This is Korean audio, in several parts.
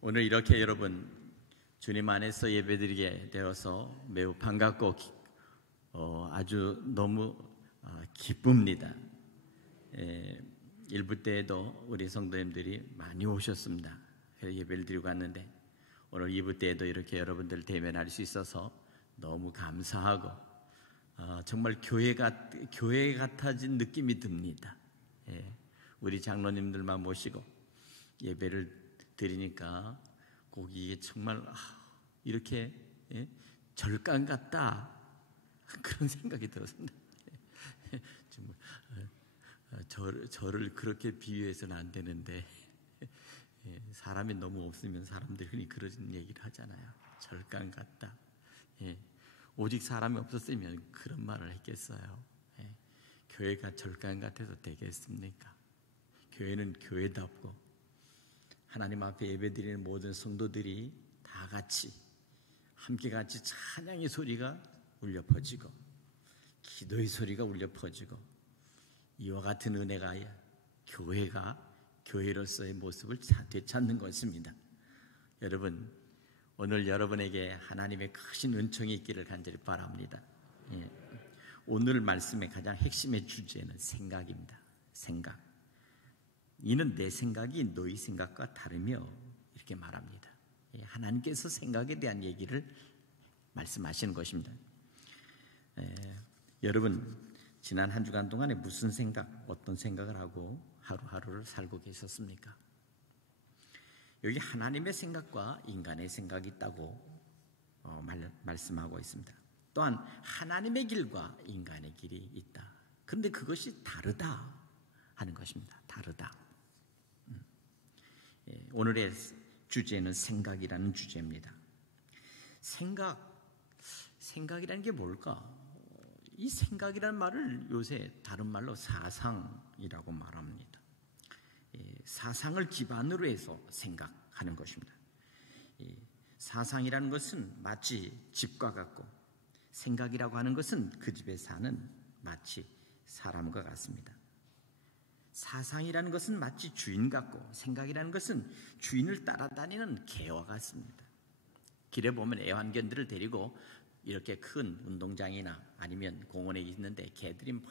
오늘 이렇게 여러분 주님 안에서 예배드리게 되어서 매우 반갑고 아주 너무 기쁩니다. 일부 때에도 우리 성도님들이 많이 오셨습니다. 예배를 드리고 갔는데 오늘 2부 때에도 이렇게 여러분들 대면할 수 있어서 너무 감사하고 정말 교회 같아진 느낌이 듭니다. 우리 장로님들만 모시고 예배를 드리니까 꼭 이게 정말 이렇게 절간 같다 그런 생각이 들었습니다. 정말 저를 그렇게 비유해서는 안 되는데 사람이 너무 없으면 사람들이 흔히 그런 얘기를 하잖아요. 절간 같다. 오직 사람이 없었으면 그런 말을 했겠어요. 교회가 절간 같아서 되겠습니까? 교회는 교회답고 하나님 앞에 예배드리는 모든 성도들이 다 같이 함께 같이 찬양의 소리가 울려 퍼지고 기도의 소리가 울려 퍼지고 이와 같은 은혜가 교회가 교회로서의 모습을 되찾는 것입니다. 여러분, 오늘 여러분에게 하나님의 크신 은총이 있기를 간절히 바랍니다. 오늘 말씀의 가장 핵심의 주제는 생각입니다. 생각. 이는 내 생각이 너희 생각과 다르며 이렇게 말합니다. 하나님께서 생각에 대한 얘기를 말씀하시는 것입니다. 여러분, 지난 한 주간 동안에 무슨 생각, 어떤 생각을 하고 하루하루를 살고 계셨습니까? 여기 하나님의 생각과 인간의 생각이 있다고 말씀하고 있습니다. 또한 하나님의 길과 인간의 길이 있다. 그런데 그것이 다르다 하는 것입니다. 다르다. 오늘의 주제는 생각이라는 주제입니다. 생각이라는 게 뭘까? 이 생각이라는 말을 요새 다른 말로 사상이라고 말합니다. 사상을 기반으로 해서 생각하는 것입니다. 사상이라는 것은 마치 집과 같고 생각이라고 하는 것은 그 집에 사는 마치 사람과 같습니다. 사상이라는 것은 마치 주인 같고 생각이라는 것은 주인을 따라다니는 개와 같습니다. 길에 보면 애완견들을 데리고 이렇게 큰 운동장이나 아니면 공원에 있는데 개들이 막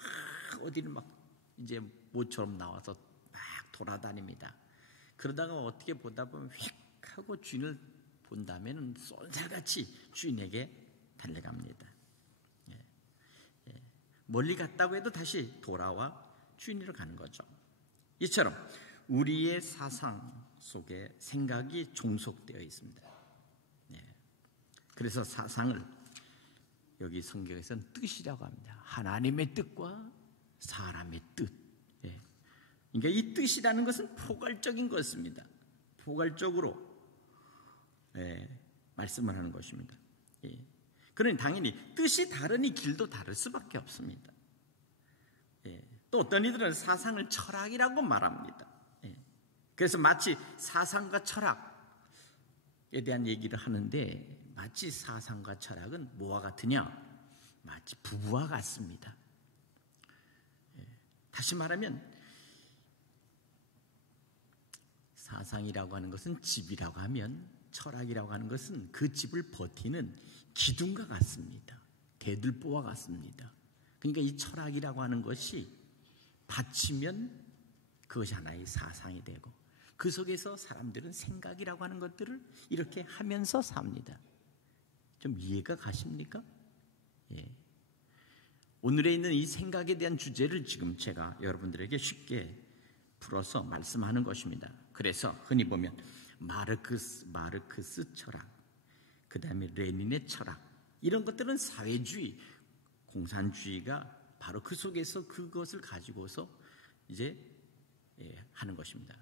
어디를 막 이제 모처럼 나와서 막 돌아다닙니다. 그러다가 어떻게 보다 보면 휙 하고 주인을 본 다음에는 쏜살같이 주인에게 달려갑니다. 멀리 갔다고 해도 다시 돌아와 주인으로 가는 거죠. 이처럼 우리의 사상 속에 생각이 종속되어 있습니다. 그래서 사상을 여기 성경에서는 뜻이라고 합니다. 하나님의 뜻과 사람의 뜻. 그러니까 이 뜻이라는 것은 포괄적인 것입니다. 포괄적으로 말씀을 하는 것입니다. 그러니 당연히 뜻이 다르니 길도 다를 수밖에 없습니다. 또 어떤 이들은 사상을 철학이라고 말합니다. 그래서 마치 사상과 철학에 대한 얘기를 하는데 마치 사상과 철학은 뭐와 같으냐? 마치 부부와 같습니다. 다시 말하면 사상이라고 하는 것은 집이라고 하면 철학이라고 하는 것은 그 집을 버티는 기둥과 같습니다. 대들보와 같습니다. 그러니까 이 철학이라고 하는 것이 받치면 그것이 하나의 사상이 되고 그 속에서 사람들은 생각이라고 하는 것들을 이렇게 하면서 삽니다. 좀 이해가 가십니까? 오늘에 있는 이 생각에 대한 주제를 지금 제가 여러분들에게 쉽게 풀어서 말씀하는 것입니다. 그래서 흔히 보면 마르크스 철학, 그 다음에 레닌의 철학, 이런 것들은 사회주의, 공산주의가 바로 그 속에서 그것을 가지고서 이제 하는 것입니다.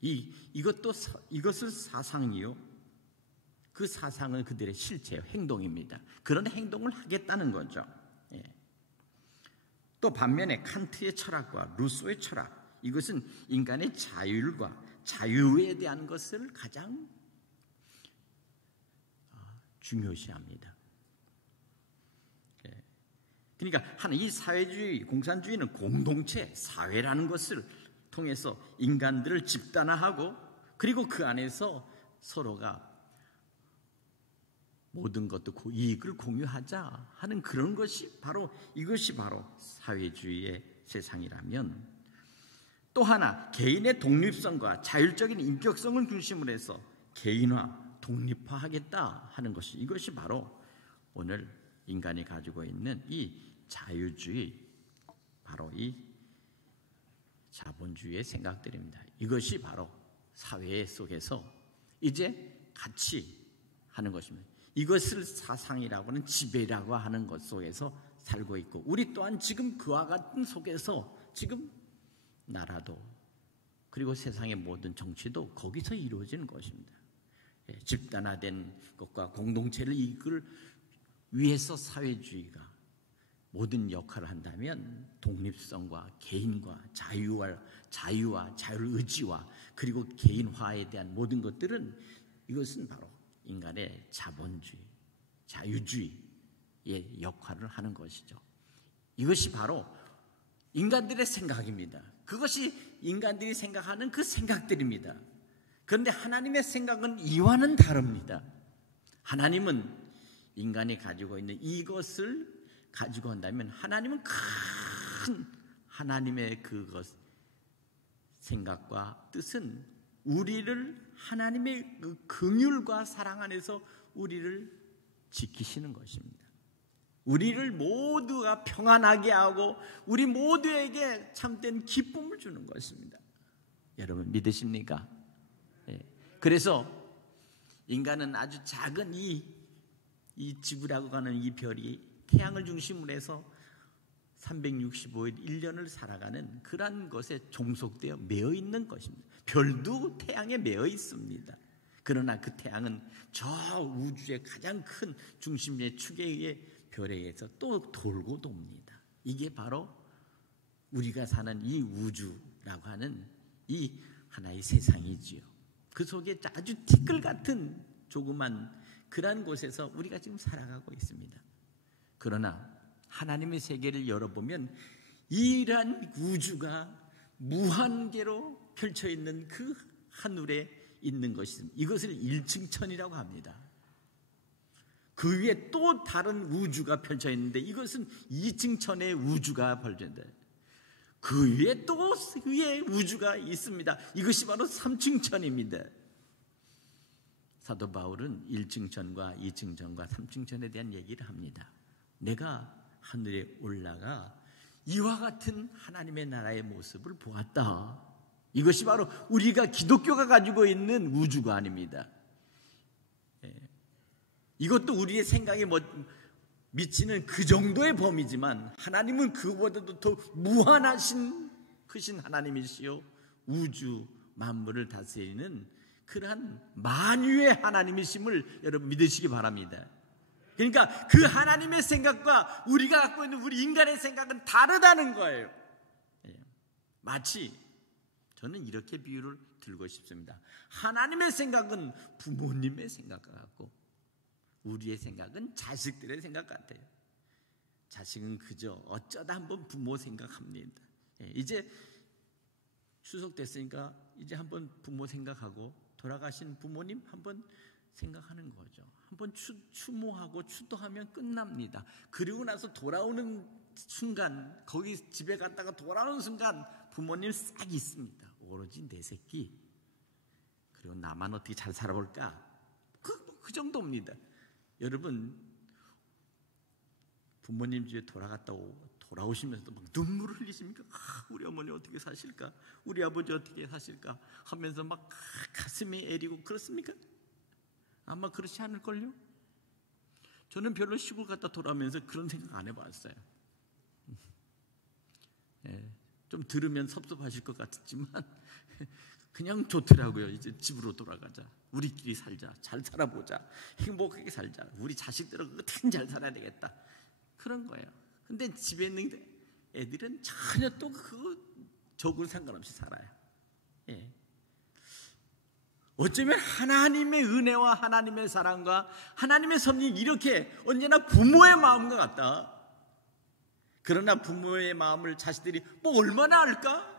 이것을 사상이요. 그 사상은 그들의 실체요, 행동입니다. 그런 행동을 하겠다는 거죠. 또 반면에 칸트의 철학과 루소의 철학, 이것은 인간의 자율과 자유에 대한 것을 가장 중요시합니다. 그러니까 이 사회주의, 공산주의는 공동체, 사회라는 것을 통해서 인간들을 집단화하고 그리고 그 안에서 서로가 모든 것도 이익을 공유하자 하는 그런 것이 바로 이것이 바로 사회주의의 세상이라면, 또 하나 개인의 독립성과 자율적인 인격성을 중심으로 해서 개인화, 독립화하겠다 하는 것이, 이것이 바로 오늘 인간이 가지고 있는 이 자유주의, 바로 이 자본주의의 생각들입니다. 이것이 바로 사회 속에서 이제 같이 하는 것입니다. 이것을 사상이라고 하는 지배라고 하는 것 속에서 살고 있고, 우리 또한 지금 그와 같은 속에서 지금 나라도 그리고 세상의 모든 정치도 거기서 이루어지는 것입니다. 집단화된 것과 공동체를 이끌 위해서 사회주의가 모든 역할을 한다면, 독립성과 개인과 자유와 자율의지와 그리고 개인화에 대한 모든 것들은, 이것은 바로 인간의 자본주의, 자유주의의 역할을 하는 것이죠. 이것이 바로 인간들의 생각입니다. 그것이 인간들이 생각하는 그 생각들입니다. 그런데 하나님의 생각은 이와는 다릅니다. 하나님은 인간이 가지고 있는 이것을 가지고 한다면, 하나님은 큰 하나님의 그것 생각과 뜻은 우리를 하나님의 그 긍휼과 사랑 안에서 우리를 지키시는 것입니다. 우리를 모두가 평안하게 하고 우리 모두에게 참된 기쁨을 주는 것입니다. 여러분 믿으십니까? 그래서 인간은 아주 작은 이 지구라고 하는 이 별이 태양을 중심으로 해서 365일 1년을 살아가는 그러한 것에 종속되어 매여 있는 것입니다. 별도 태양에 매여 있습니다. 그러나 그 태양은 저 우주의 가장 큰 중심의 축에 의해 별에 의해서 또 돌고 돕니다. 이게 바로 우리가 사는 이 우주라고 하는 이 하나의 세상이지요. 그 속에 아주 티끌 같은 조그만 그러한 곳에서 우리가 지금 살아가고 있습니다. 그러나 하나님의 세계를 열어보면 이러한 우주가 무한계로 펼쳐있는 그 하늘에 있는 것입니다. 이것을 1층천이라고 합니다. 그 위에 또 다른 우주가 펼쳐있는데 이것은 2층천의 우주가 펼쳐있는데, 그 위에 또 위에 우주가 있습니다. 이것이 바로 3층천입니다. 사도 바울은 1층천과 2층천과 3층천에 대한 얘기를 합니다. 내가 하늘에 올라가 이와 같은 하나님의 나라의 모습을 보았다. 이것이 바로 우리가 기독교가 가지고 있는 우주가 아닙니다. 이것도 우리의 생각에 미치는 그 정도의 범위지만, 하나님은 그보다도 더 무한하신 크신 하나님이시요 우주 만물을 다스리는 그러한 만유의 하나님이심을 여러분 믿으시기 바랍니다. 그러니까 그 하나님의 생각과 우리가 갖고 있는 우리 인간의 생각은 다르다는 거예요. 마치 저는 이렇게 비유를 들고 싶습니다. 하나님의 생각은 부모님의 생각과 같고 우리의 생각은 자식들의 생각 같아요. 자식은 그저 어쩌다 한번 부모 생각합니다. 이제 추석 됐으니까 이제 한번 부모 생각하고 돌아가신 부모님 한번 생각하는 거죠. 한번 추모하고 추도하면 끝납니다. 그리고 나서 돌아오는 순간, 거기 집에 갔다가 돌아오는 순간 부모님 싹 있습니다. 오로지 내 새끼, 그리고 나만 어떻게 잘 살아볼까, 그 정도입니다. 여러분 부모님 집에 돌아오시면서도 막 눈물을 흘리십니까? 우리 어머니 어떻게 사실까? 우리 아버지 어떻게 사실까? 하면서 막 가슴이 애리고 그렇습니까? 아마 그렇지 않을걸요? 저는 별로 시골 갔다 돌아오면서 그런 생각 안 해봤어요. 좀 들으면 섭섭하실 것 같지만 그냥 좋더라고요. 이제 집으로 돌아가자. 우리끼리 살자. 잘 살아보자. 행복하게 살자. 우리 자식들은 어떻게 잘 살아야 되겠다. 그런 거예요. 근데 집에 있는 애들은 전혀 또 그 적은 상관없이 살아요. 어쩌면 하나님의 은혜와 하나님의 사랑과 하나님의 섭리는 이렇게 언제나 부모의 마음과 같다. 그러나 부모의 마음을 자식들이 뭐 얼마나 알까?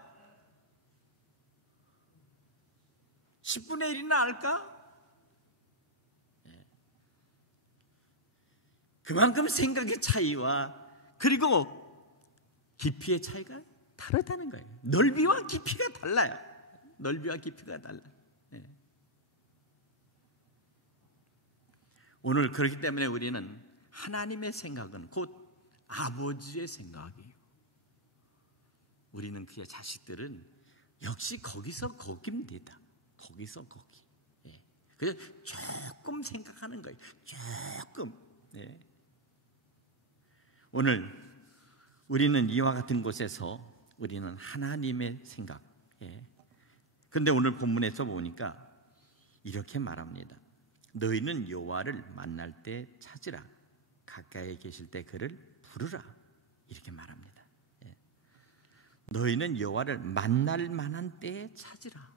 10분의 1이나 알까? 그만큼 생각의 차이와 그리고 깊이의 차이가 다르다는 거예요. 넓이와 깊이가 달라요. 넓이와 깊이가 달라요. 네. 오늘 그렇기 때문에 우리는 하나님의 생각은 곧 아버지의 생각이에요. 우리는 그의 자식들은 역시 거기서 거기입니다. 거기서 거기. 예. 그래서 조금 생각하는 거예요. 조금. 예. 오늘 우리는 이와 같은 곳에서 우리는 하나님의 생각. 그런데 오늘 본문에서 보니까 이렇게 말합니다. 너희는 여호와를 만날 때 찾으라. 가까이 계실 때 그를 부르라. 이렇게 말합니다. 너희는 여호와를 만날 만한 때에 찾으라.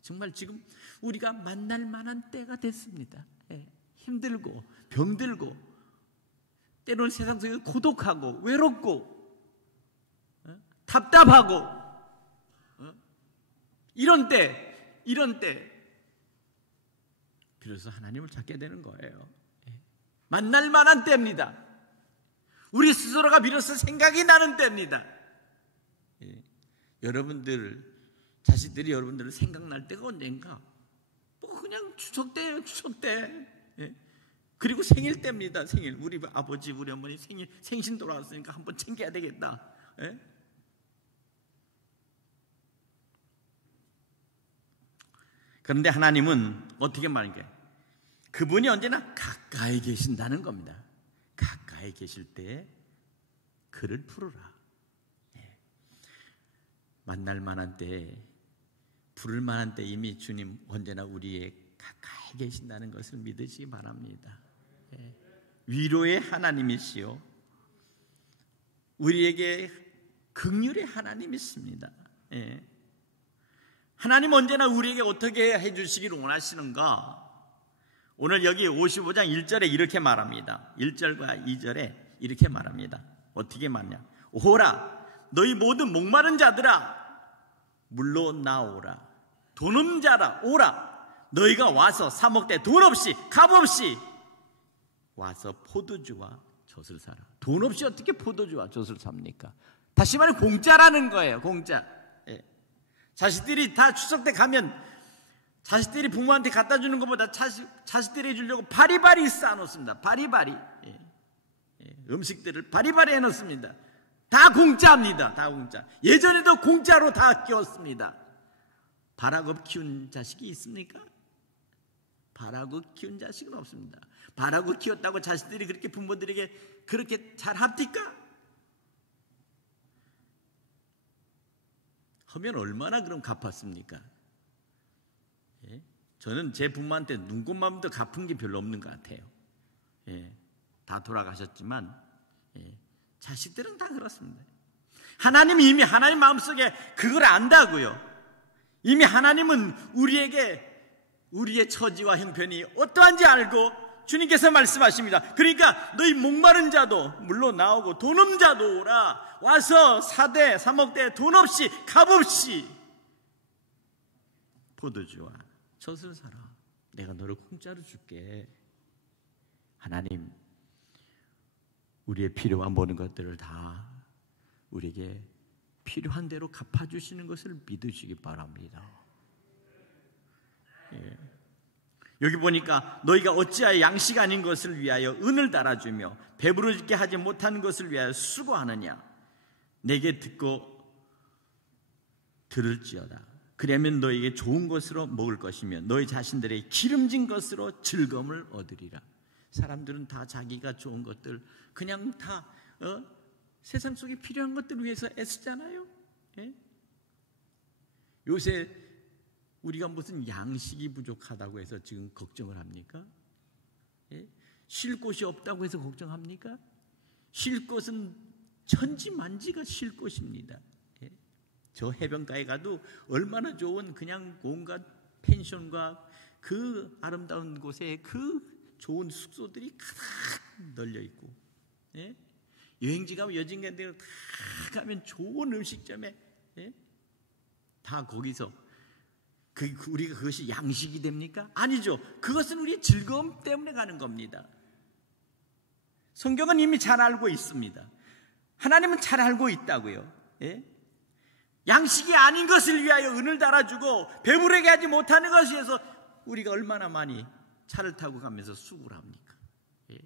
정말 지금 우리가 만날 만한 때가 됐습니다. 힘들고 병들고 때로는 세상 속에 고독하고 외롭고 답답하고 이런 때 비로소 하나님을 찾게 되는 거예요. 만날 만한 때입니다. 우리 스스로가 비로소 생각이 나는 때입니다. 자식들이 여러분들을 생각날 때가 언젠가? 그냥 추석 때예요. 추석 때. 그리고 생일 때입니다. 생일. 우리 아버지 우리 어머니 생신 돌아왔으니까 한번 챙겨야 되겠다. 그런데 하나님은 어떻게 말하는 그분이 언제나 가까이 계신다는 겁니다. 가까이 계실 때 그를 부르라. 만날 만한 때, 부를 만한 때 이미 주님 언제나 우리의 가까이 계신다는 것을 믿으시기 바랍니다. 위로의 하나님이시요 우리에게 긍휼의 하나님이십니다. 하나님 언제나 우리에게 어떻게 해주시기를 원하시는가? 오늘 여기 55장 1절에 이렇게 말합니다. 1절과 2절에 이렇게 말합니다. 어떻게 말하냐? 오라 너희 모든 목마른 자들아 물로 나오라. 돈 없는 자라 오라. 너희가 와서 사 먹되 돈 없이 값 없이 와서 포도주와 젖을 사라. 돈 없이 어떻게 포도주와 젖을 삽니까? 다시 말해 공짜라는 거예요. 공짜. 자식들이 다 추석 때 가면 자식들이 부모한테 갖다 주는 것보다 자식들이 주려고 바리바리 쌓아놓습니다. 바리바리. 음식들을 바리바리 해놓습니다. 다 공짜입니다. 다 공짜. 예전에도 공짜로 다 키웠습니다. 바라고 키운 자식이 있습니까? 바라고 키운 자식은 없습니다. 바라고 키웠다고 자식들이 그렇게 부모들에게 그렇게 잘 합니까? 하면 얼마나 그럼 갚았습니까? 저는 제 부모한테 눈꽃만도 갚은 게 별로 없는 것 같아요. 다 돌아가셨지만 자식들은 다 그렇습니다. 하나님이 이미 하나님 마음속에 그걸 안다고요. 이미 하나님은 우리에게 우리의 처지와 형편이 어떠한지 알고 주님께서 말씀하십니다. 그러니까 너희 목마른 자도 물로 나오고 돈 없는 자도 오라. 와서 사되 사먹되 돈 없이 값 없이 포도주와 젖을 사라. 내가 너를 공짜로 줄게. 하나님 우리의 필요한 모든 것들을 다 우리에게 필요한 대로 갚아주시는 것을 믿으시기 바랍니다. 여기 보니까 너희가 어찌하여 양식 아닌 것을 위하여 은을 달아주며 배부르게 하지 못하는 것을 위하여 수고하느냐. 내게 듣고 들을지어다. 그러면 너희에게 좋은 것으로 먹을 것이며 너희 자신들의 기름진 것으로 즐거움을 얻으리라. 사람들은 다 자기가 좋은 것들 그냥 다 세상 속에 필요한 것들 위해서 애쓰잖아요. 요새 우리가 무슨 양식이 부족하다고 해서 지금 걱정을 합니까? 쉴 곳이 없다고 해서 걱정합니까? 쉴 곳은 천지만지가 쉴 곳입니다. 저 해변가에 가도 얼마나 좋은 그냥 온갖 펜션과 그 아름다운 곳에 그 좋은 숙소들이 가득 널려 있고, 여행지 가면 여진간들 다 가면 좋은 음식점에 다 거기서 우리가 그것이 양식이 됩니까? 아니죠. 그것은 우리의 즐거움 때문에 가는 겁니다. 성경은 이미 잘 알고 있습니다. 하나님은 잘 알고 있다고요. 예? 양식이 아닌 것을 위하여 은을 달아주고 배부르게 하지 못하는 것에 위해서 우리가 얼마나 많이 차를 타고 가면서 수고를 합니까? 예?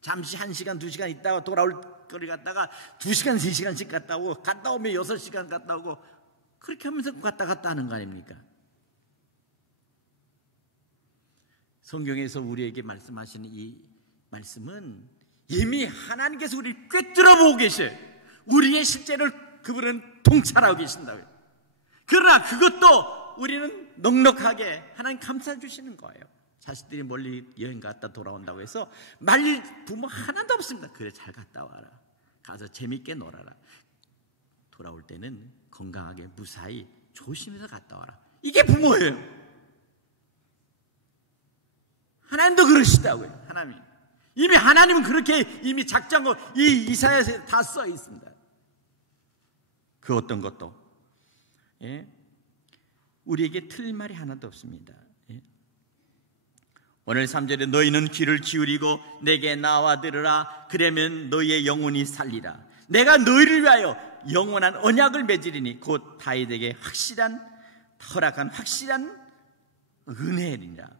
잠시 1시간, 2시간 있다가 돌아올 거리 갔다가 2시간, 3시간씩 갔다 오고 갔다 오면 6시간 갔다 오고 그렇게 하면서 갔다 하는 거 아닙니까? 성경에서 우리에게 말씀하시는 이 말씀은 이미 하나님께서 우리를 꿰뚫어 보고 계셔요. 우리의 실제를 그분은 통찰하고 계신다고요. 그러나 그것도 우리는 넉넉하게 하나님 감싸 주시는 거예요. 자식들이 멀리 여행 갔다 돌아온다고 해서 말릴 부모 하나도 없습니다. 그래, 잘 갔다 와라. 가서 재밌게 놀아라. 돌아올 때는 건강하게 무사히 조심해서 갔다 와라. 이게 부모예요. 하나님도 그러시다고요. 하나님은 그렇게 이미 작정하고 이 이사야서에 다 써 있습니다. 그 어떤 것도 우리에게 틀린 말이 하나도 없습니다. 오늘 3절에 너희는 귀를 기울이고 내게 나와 들으라. 그러면 너희의 영혼이 살리라. 내가 너희를 위하여 영원한 언약을 맺으리니 곧 다윗에게 허락한 확실한 은혜이니라.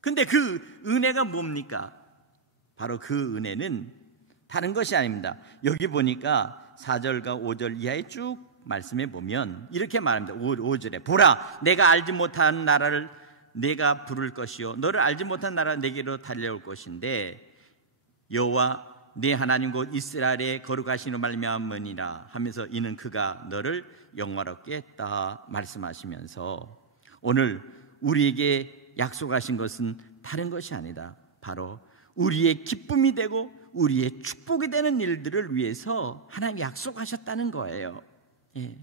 근데 그 은혜가 뭡니까? 바로 그 은혜는 다른 것이 아닙니다. 여기 보니까 4절과 5절 이하에 쭉 말씀해 보면 이렇게 말합니다. 5절에 보라, 내가 알지 못한 나라를 내가 부를 것이요 너를 알지 못한 나라 내게로 달려올 것인데 여호와 네 하나님 곧 이스라엘의 거룩하시는 말미암으니라 하면서 이는 그가 너를 영화롭게 했다 말씀하시면서 오늘 우리에게 약속하신 것은 다른 것이 아니다. 바로 우리의 기쁨이 되고 우리의 축복이 되는 일들을 위해서 하나님 약속하셨다는 거예요. 예.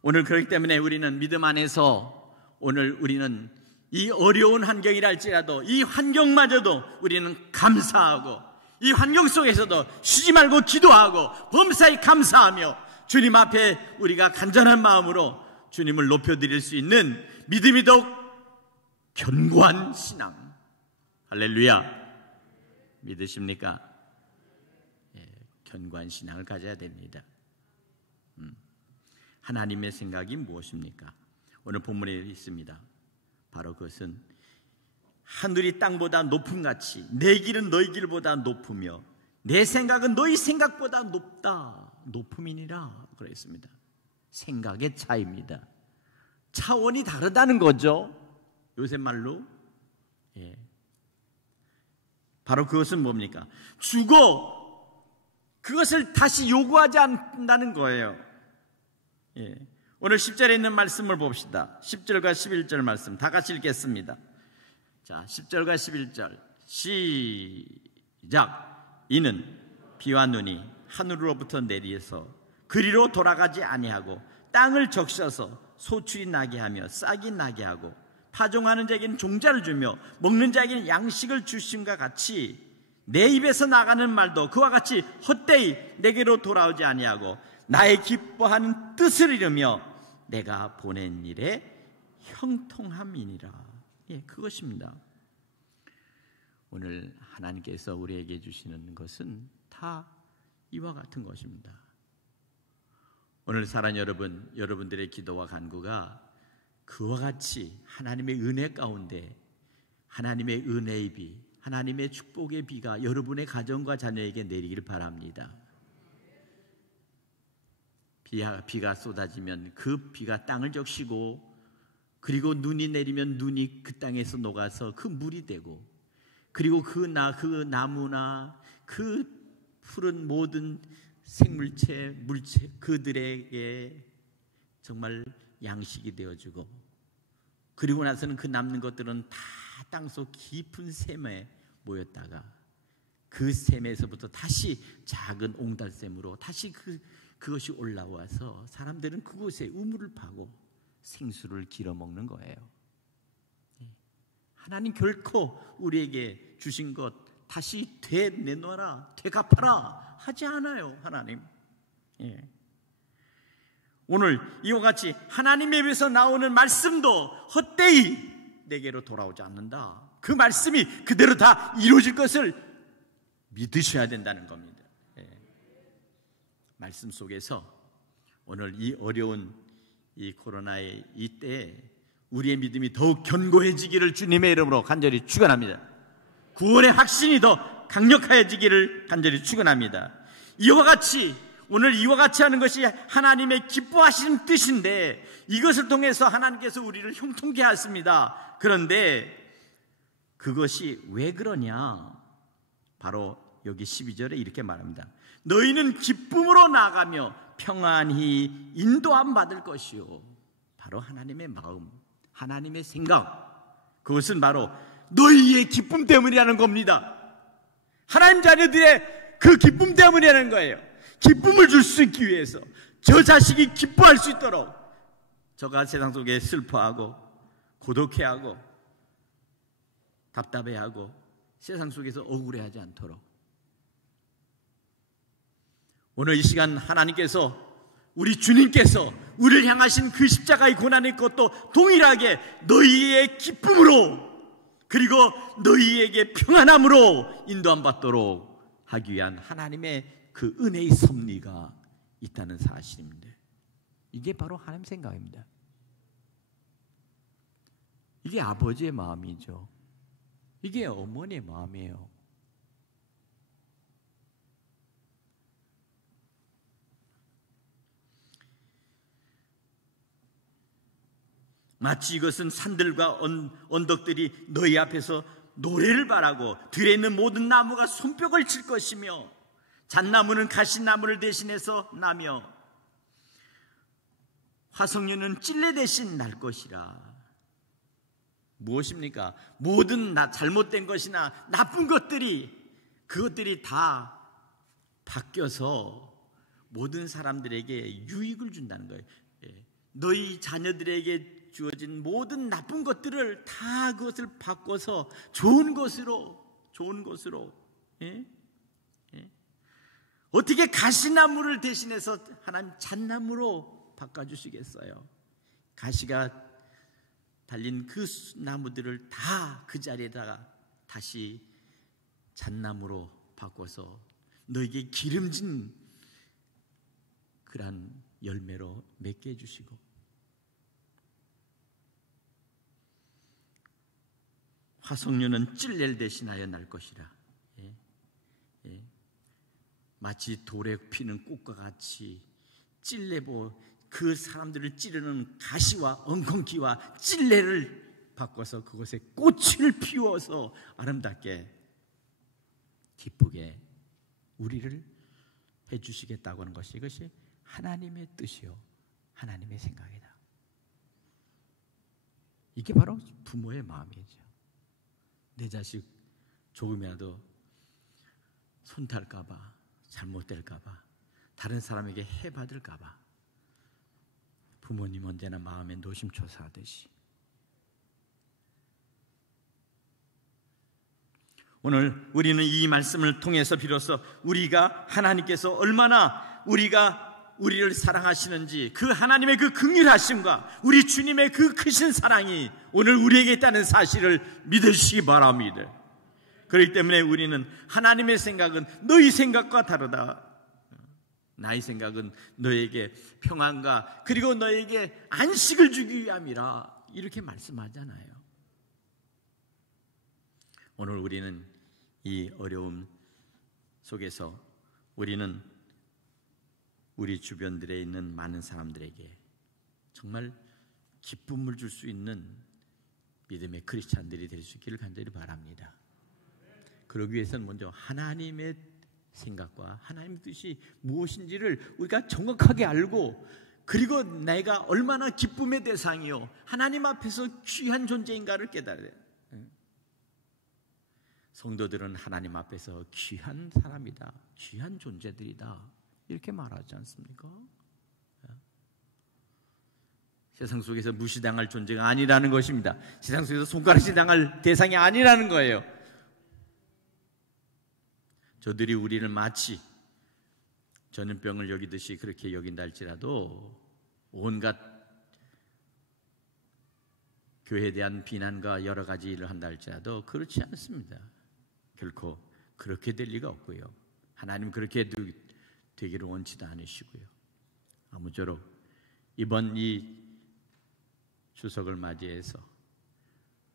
오늘 그렇기 때문에 우리는 믿음 안에서 오늘 우리는 이 어려운 환경이랄지라도 이 환경마저도 우리는 감사하고 이 환경 속에서도 쉬지 말고 기도하고 범사에 감사하며 주님 앞에 우리가 간절한 마음으로 주님을 높여드릴 수 있는 믿음이 더욱 견고한 신앙. 할렐루야. 믿으십니까? 예, 견고한 신앙을 가져야 됩니다. 하나님의 생각이 무엇입니까? 오늘 본문에 있습니다. 바로 그것은 하늘이 땅보다 높음 같이 내 길은 너희 길보다 높으며 내 생각은 너희 생각보다 높음이니라 그랬습니다. 생각의 차이입니다. 차원이 다르다는 거죠. 요새 말로. 예. 바로 그것은 뭡니까? 주고 그것을 다시 요구하지 않는다는 거예요. 예. 오늘 10절에 있는 말씀을 봅시다. 10절과 11절 말씀 다 같이 읽겠습니다. 자, 10절과 11절 시작. 이는 비와 눈이 하늘로부터 내리서 그리로 돌아가지 아니하고 땅을 적셔서 소출이 나게 하며 싹이 나게 하고 파종하는 자에게는 종자를 주며 먹는 자에게는 양식을 주심과 같이 내 입에서 나가는 말도 그와 같이 헛되이 내게로 돌아오지 아니하고 나의 기뻐하는 뜻을 이루며 내가 보낸 일에 형통함이니라. 예, 그것입니다. 오늘 하나님께서 우리에게 주시는 것은 다 이와 같은 것입니다. 오늘 사랑 여러분, 여러분들의 기도와 간구가 그와 같이 하나님의 은혜 가운데 하나님의 은혜의 비, 하나님의 축복의 비가 여러분의 가정과 자녀에게 내리길 바랍니다. 비가 쏟아지면 그 비가 땅을 적시고 그리고 눈이 내리면 눈이 그 땅에서 녹아서 그 물이 되고 그리고 그 나무나 그 푸른 모든 생물체, 물체 그들에게 정말 양식이 되어주고 그리고 나서는 그 남는 것들은 다 땅속 깊은 샘에 모였다가 그 샘에서부터 다시 작은 옹달샘으로 다시 그것이 올라와서 사람들은 그곳에 우물을 파고 생수를 길어 먹는 거예요. 하나님 결코 우리에게 주신 것 다시 되내놓아라, 되갚아라 하지 않아요. 하나님. 예. 오늘 이와 같이 하나님의 입에서 나오는 말씀도 헛되이 내게로 돌아오지 않는다. 그 말씀이 그대로 다 이루어질 것을 믿으셔야 된다는 겁니다. 말씀 속에서 오늘 이 어려운 이 코로나의 이 때에 우리의 믿음이 더욱 견고해지기를 주님의 이름으로 간절히 축원합니다. 구원의 확신이 더 강력해지기를 간절히 축원합니다. 이와 같이 오늘 이와 같이 하는 것이 하나님의 기뻐하시는 뜻인데 이것을 통해서 하나님께서 우리를 형통케 하십니다. 그런데 그것이 왜 그러냐? 바로 여기 12절에 이렇게 말합니다. 너희는 기쁨으로 나가며 평안히 인도함 받을 것이요. 바로 하나님의 마음, 하나님의 생각, 그것은 바로 너희의 기쁨 때문이라는 겁니다. 하나님 자녀들의 그 기쁨 때문이라는 거예요. 기쁨을 줄 수 있기 위해서 저 자식이 기뻐할 수 있도록 저가 세상 속에 슬퍼하고 고독해하고 답답해하고 세상 속에서 억울해하지 않도록 오늘 이 시간 하나님께서 우리 주님께서 우리를 향하신 그 십자가의 고난의 것도 동일하게 너희의 기쁨으로 그리고 너희에게 평안함으로 인도함 받도록 하기 위한 하나님의 그 은혜의 섭리가 있다는 사실입니다. 이게 바로 하나님 생각입니다. 이게 아버지의 마음이죠. 이게 어머니의 마음이에요. 마치 이것은 산들과 언덕들이 너희 앞에서 노래를 바라고 들에 있는 모든 나무가 손뼉을 칠 것이며 잣나무는 가시나무를 대신해서 나며 화석류는 찔레 대신 날 것이라. 무엇입니까? 모든 잘못된 것이나 나쁜 것들이 그것들이 다 바뀌어서 모든 사람들에게 유익을 준다는 거예요. 너희 자녀들에게 주어진 모든 나쁜 것들을 다 그것을 바꿔서 좋은 것으로 어떻게 가시나무를 대신해서 하나님 잣나무로 바꿔주시겠어요? 가시가 달린 그 나무들을 다 그 자리에다가 다시 잣나무로 바꿔서 너에게 기름진 그러한 열매로 맺게 해주시고 화석류는 찔레를 대신하여 날 것이라. 마치 돌에 피는 꽃과 같이 찔레보 그 사람들을 찌르는 가시와 엉겅퀴와 찔레를 바꿔서 그것에 꽃을 피워서 아름답게 기쁘게 우리를 해주시겠다고 하는 것이 이것이 하나님의 뜻이요 하나님의 생각이다. 이게 바로 부모의 마음이죠. 내 자식 조금이라도 손탈까봐 잘못될까봐 다른 사람에게 해받을까봐 부모님 언제나 마음에 노심초사하듯이 오늘 우리는 이 말씀을 통해서 비로소 우리가 하나님께서 얼마나 우리를 사랑하시는지 그 하나님의 그 긍휼하심과 우리 주님의 그 크신 사랑이 오늘 우리에게 있다는 사실을 믿으시기 바랍니다. 그렇기 때문에 우리는 하나님의 생각은 너희 생각과 다르다. 나의 생각은 너에게 평안과 그리고 너에게 안식을 주기 위함이라 이렇게 말씀하잖아요. 오늘 우리는 이 어려움 속에서 우리는 우리 주변들에 있는 많은 사람들에게 정말 기쁨을 줄 수 있는 믿음의 크리스찬들이 될 수 있기를 간절히 바랍니다. 그러기 위해서는 먼저 하나님의 생각과 하나님의 뜻이 무엇인지를 우리가 정확하게 알고 그리고 내가 얼마나 기쁨의 대상이요 하나님 앞에서 귀한 존재인가를 깨달아야 돼요. 성도들은 하나님 앞에서 귀한 사람이다, 귀한 존재들이다 이렇게 말하지 않습니까? 세상 속에서 무시당할 존재가 아니라는 것입니다. 세상 속에서 손가락질 당할 대상이 아니라는 거예요. 저들이 우리를 마치 전염병을 여기듯이 그렇게 여긴다 할지라도 온갖 교회에 대한 비난과 여러 가지 일을 한다 할지라도 그렇지 않습니다. 결코 그렇게 될 리가 없고요. 하나님 그렇게 되기를 원치도 않으시고요. 아무쪼록 이번 이 추석을 맞이해서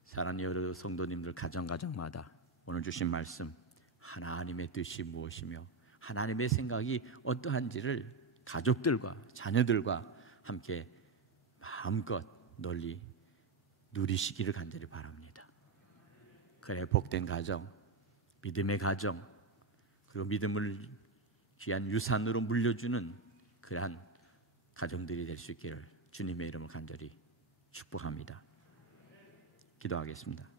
사랑하는 여러 성도님들 가정마다 오늘 주신 말씀, 하나님의 뜻이 무엇이며 하나님의 생각이 어떠한지를 가족들과 자녀들과 함께 마음껏 널리 누리시기를 간절히 바랍니다. 그래 복된 가정, 믿음의 가정, 그리고 믿음을 귀한 유산으로 물려주는 그러한 가정들이 될 수 있기를 주님의 이름으로 간절히 축복합니다. 기도하겠습니다.